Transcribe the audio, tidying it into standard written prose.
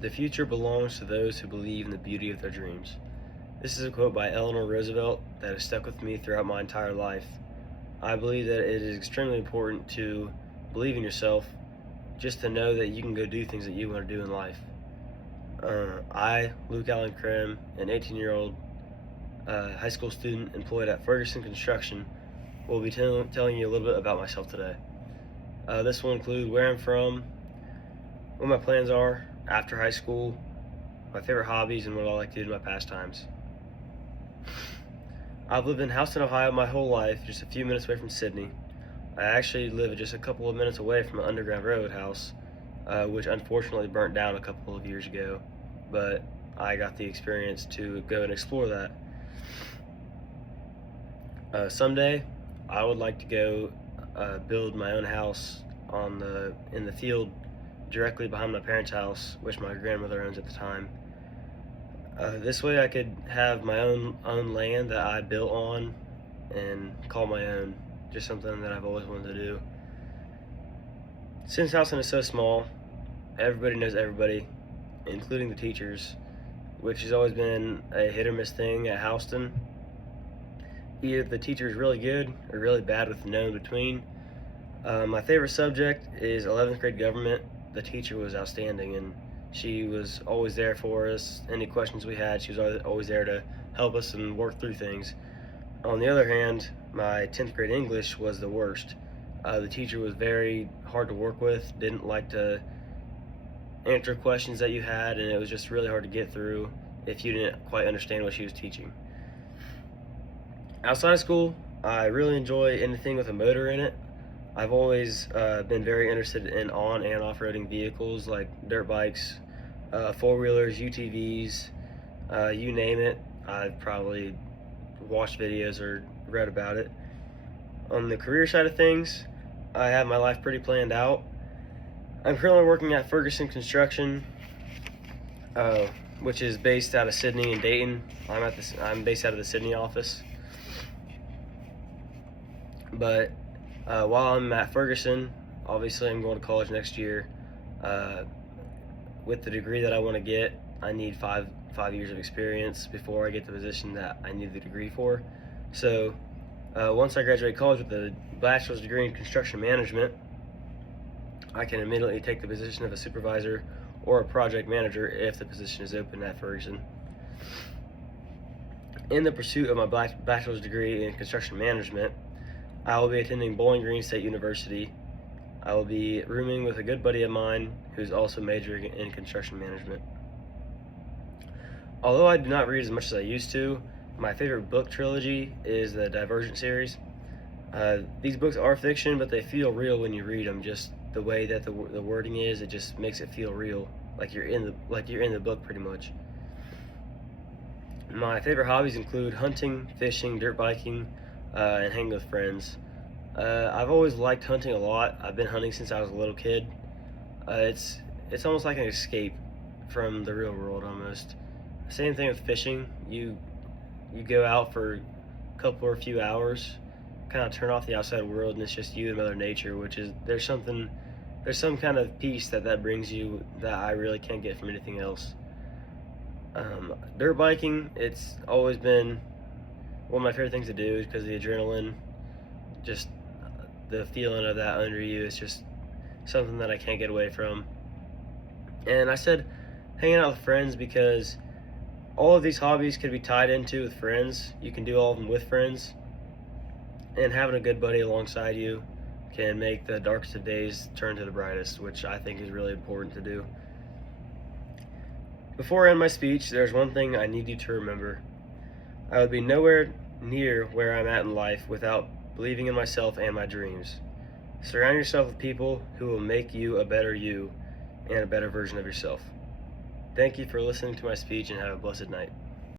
The future belongs to those who believe in the beauty of their dreams. This is a quote by Eleanor Roosevelt that has stuck with me throughout my entire life. I believe that it is extremely important to believe in yourself, just to know that you can go do things that you want to do in life. Luke Allen Krim, an 18-year-old high school student employed at Ferguson Construction, will be telling you a little bit about myself today. This will include where I'm from, what my plans are after high school, my favorite hobbies, and what I like to do in my pastimes. I've lived in Houston, Ohio my whole life, just a few minutes away from Sydney. I actually live just a couple of minutes away from an Underground Railroad house, which unfortunately burnt down a couple of years ago, but I got the experience to go and explore that. Someday, I would like to go build my own house in the field directly behind my parents' house, which my grandmother owns at the time. This way I could have my own land that I built on and call my own, just something that I've always wanted to do. Since Houston is so small, everybody knows everybody, including the teachers, which has always been a hit or miss thing at Houston. Either the teacher is really good or really bad with no in between. My favorite subject is 11th grade government. The teacher was outstanding, and she was always there for us. Any questions we had, she was always there to help us and work through things. On the other hand, my 10th grade English was the worst. The teacher was very hard to work with, didn't like to answer questions that you had, and it was just really hard to get through if you didn't quite understand what she was teaching. Outside of school, I really enjoy anything with a motor in it. I've always been very interested in on and off-roading vehicles like dirt bikes, four-wheelers, UTVs, you name it. I've probably watched videos or read about it. On the career side of things, I have my life pretty planned out. I'm currently working at Ferguson Construction, which is based out of Sydney and Dayton. I'm based out of the Sydney office. But while I'm at Ferguson, obviously I'm going to college next year. With the degree that I want to get, I need five years of experience before I get the position that I need the degree for. So once I graduate college with a bachelor's degree in construction management, I can immediately take the position of a supervisor or a project manager if the position is open at Ferguson. In the pursuit of my bachelor's degree in construction management, I will be attending Bowling Green State University. I will be rooming with a good buddy of mine who's also majoring in construction management. Although I do not read as much as I used to, my favorite book trilogy is the Divergent series. These books are fiction, but they feel real when you read them. Just the way that the wording is, it just makes it feel real, like you're in the book pretty much. My favorite hobbies include hunting, fishing, dirt biking, and hanging with friends. I've always liked hunting a lot. I've been hunting since I was a little kid. It's almost like an escape from the real world almost. Same thing with fishing. You go out for a couple or a few hours, kind of turn off the outside world, and it's just you and Mother Nature, which is there's some kind of peace that brings you that I really can't get from anything else. Dirt biking, it's always been one of my favorite things to do because the adrenaline, just the feeling of that under you is just something that I can't get away from. And I said hanging out with friends because all of these hobbies could be tied into with friends. You can do all of them with friends, and having a good buddy alongside you can make the darkest of days turn to the brightest, which I think is really important to do. Before I end my speech, there's one thing I need you to remember. I would be nowhere near where I'm at in life without believing in myself and my dreams. Surround yourself with people who will make you a better you and a better version of yourself. Thank you for listening to my speech, and have a blessed night.